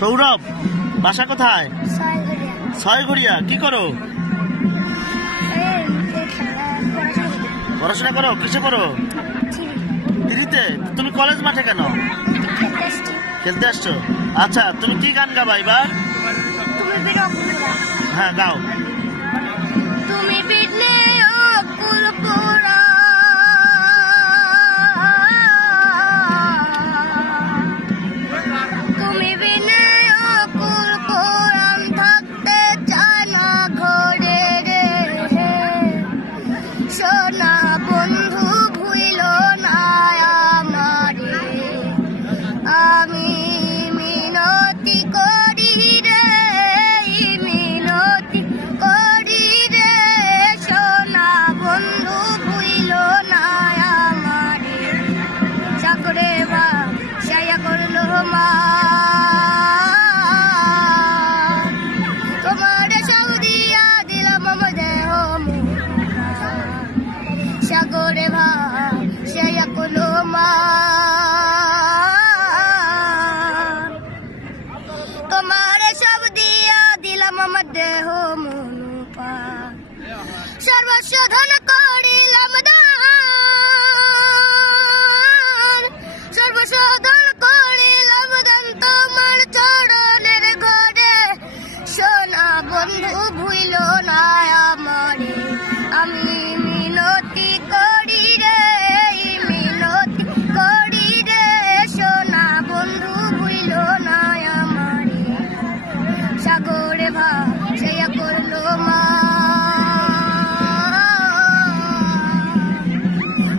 সৌরভ, বাসা কোথায়? ছয়ঘরিয়া। কি করো? পড়াশোনা করো? কিসে পড়ো? থ্রিতে। তুমি কলেজ মাঠে কেন? খেলতে আসছো? আচ্ছা, তুমি কি গান গাবা এবার? হ্যাঁ, গাও। সাগরে ভাসাইয়া করলো মা, তোমার সব দিয়া দিলাম আমার দেহ মন প্রাণ, সর্বস্ব ধন করিলাম দান, সর্বস্ব ধন করিলাম দান তোমার চরণের ঘরে। সোনা বন্ধু ভুইল না আমারে, আমি মিনতি করি রে, মিনতি করি রে, সোনা বন্ধু ভুইল না আমারে। সাগরে ভাসাইয়া করলো মা,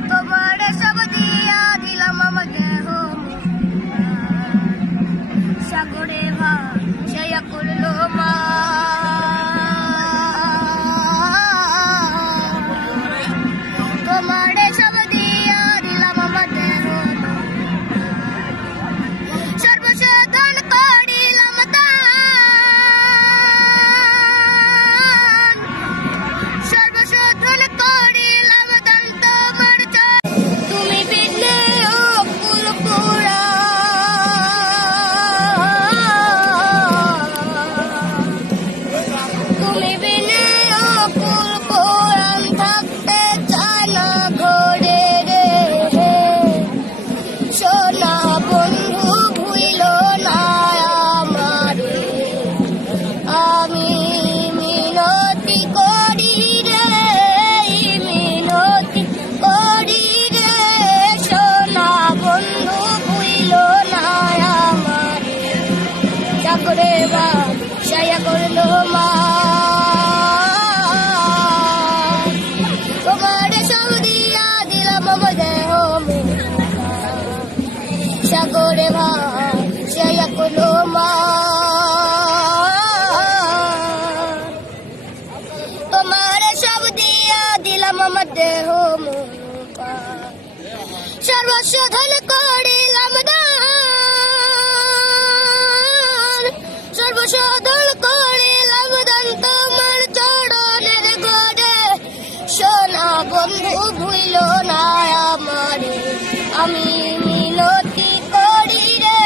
তোমার সব দিয়া দিলাম আমার দেহ, সাগরে ভাসাইয়া করলো মা। তোমার সব দিয়া দিলাম আমার দেহ, সর্বস্ব ধন করিলাম দান, সর্বস্ব ধন করিলাম দান তোমার তুমি বিনে অকুল পুরা, তুমি বিনে অকুল পুরাণ থাকতে চায় না ঘরে রে। সোনা বন্ধু ভুইল না আমারে, আমি মিনতি করি রে, মিনতি করি রে, সোনা বন্ধু ভুইল না আমারে। সাগরে ভাসাইয়া করলো মা, তোমার সব দিয়া দিলাম আমার দেহ, সাগরে ভাসাইয়া করলো মা। তোমার সব দিয়া দিলাম আমার দেহ, সর্বস্ব ধন করিলাম দান, সর্বস্ব ধন করিলাম দান তোমার চরণের ঘরে। সোনা বন্ধু ভুইল না আমারে, আমি মিনতি করি রে,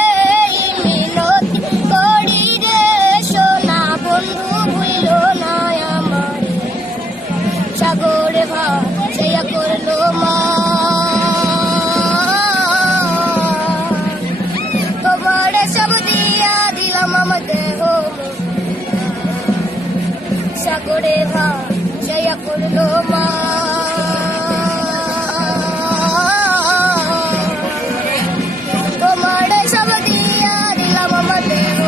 মিনতি করি রে, সোনা বন্ধু ভুইল না আমারে। সাগরে ভাসাইয়া করলো মা, তোমার সব দিয়া দিলাম আমার দেহ, সাগরে ভাসাইয়া করলো মা। তোমার সব দিয়া দিলাম আমার দেহ,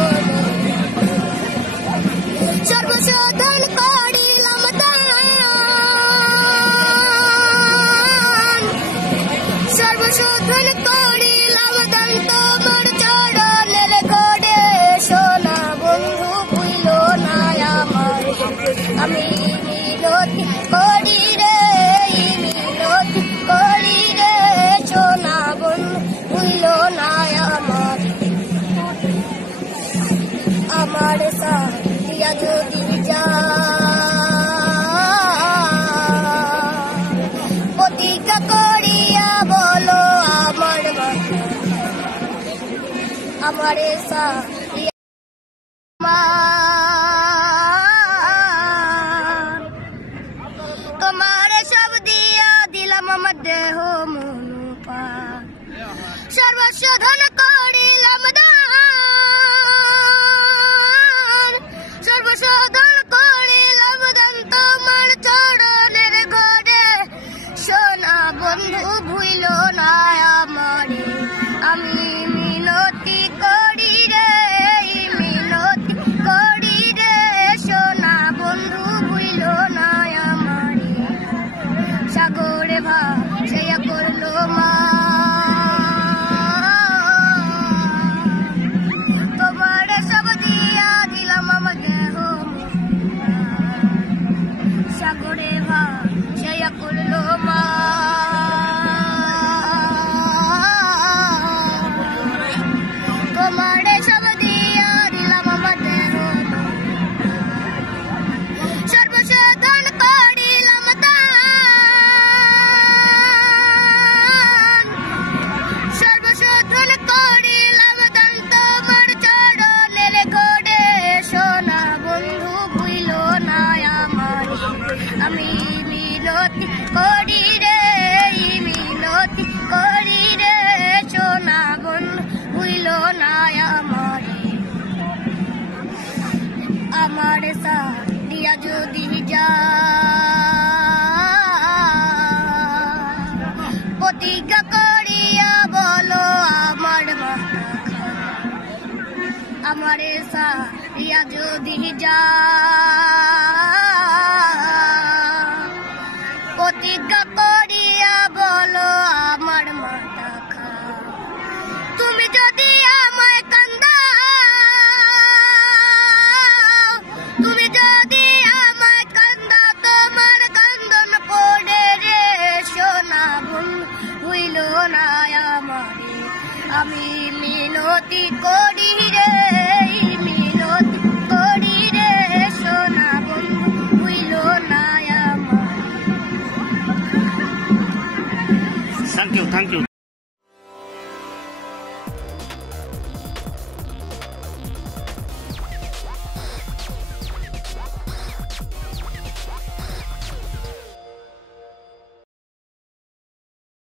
সর্বস্ব ধন করিলাম দান, সর্বস্ব ধন করিলাম দান তোমার চরণের ঘরে। সোনা বন্ধু ভুইল না আমারে, আমি মিনতি করি রে, মিনতি করি রে, সোনা বন্ধু ভুইল না আমারে। আমার সাথিয়া যদি যা প্রতিজ্ঞা করিয়া বলো আমার আমারে সা সর্বশোধন করিলাম দান, সর্বশোধন করিলাম দান তোমার চরণের ঘরে। সোনা বন্ধু ভুইল না আমারে, আমি মিনতি করি রে, মিনতি করি রে। সোনা বন্ধু ভুইল না আমারে, সাগরে ভাসাইয়া করলো মা। তোমার সব দিয়া দিলাম আমাকে সাগরে ভাসাইয়া করলো মা। তোমার সব দিয়া দিলাম আমাদের সর্বশোধন করিলাম দান, সর্বশোধন করিলাম দান তোমার চরণের ঘরে। সোনা বন্ধু ভুইল না আমার, আমি মিনতি করি রে, মিনতি করি রে। সোনা বন্ধু ভুইল না আমার, আমার সাথিয়া যদি যা প্রতিজ্ঞা করিয়া বলো আমার মাথা, আমার সাথিয়া যদি যা প্রতিজ্ঞা করিয়া বলো আমার মাথা খা। তুমি যদি আমায় কান্দাও, তুমি যদি আমায় কান্দাও, তোমার কান্দন পড়ে রে। সোনা বন্ধু হইল না আমারে, আমি মিনতি করি রে, মিনতি করি রে। সোনা বন্ধু হইল না আমার। Thank you, thank you.